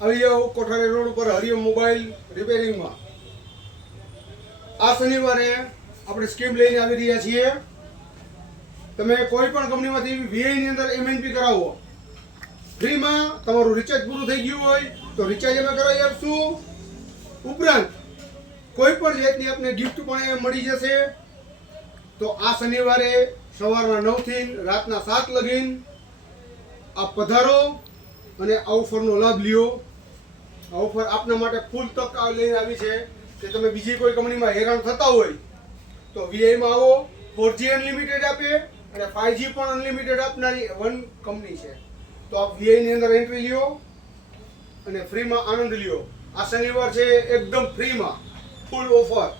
આવી જાઓ કોઠારી રોડ ઉપર હરિઓમ મોબાઈલ રિપેરિંગમાં. આ શનિવારે આપણે સ્કીમ લઈને આવી રહ્યા છીએ. તમે કોઈ પણ કંપનીમાંથી વીઆઈની અંદર એમએનપી કરાવો, ફ્રીમાં તમારું રિચાર્જ પૂરું થઈ ગયું હોય તો રિચાર્જ અમે કરાવી આપશું. ઉપરાંત કોઈ પણ જાતની આપને ગિફ્ટ પણ મળી જશે. તો આ શનિવારે સવારના 9 થી રાતના 7 લગીન આપ પધારો અને આ ઓફરનો લાભ લ્યો. આ ઓફર આપના માટે ફૂલ તક લઈને આવી છે કે તમે બીજી કોઈ કંપનીમાં હેરાન થતા હોય તો વીઆઈમાં આવો. 4G અનલિમિટેડ આપે અને 5G પણ અનલિમિટેડ આપનારી વન કંપની છે. તો આપ વીઆઈની અંદર એન્ટ્રી લ્યો અને ફ્રીમાં આનંદ લ્યો. આ શનિવાર છે એકદમ ફ્રીમાં ફૂલ ઓફર.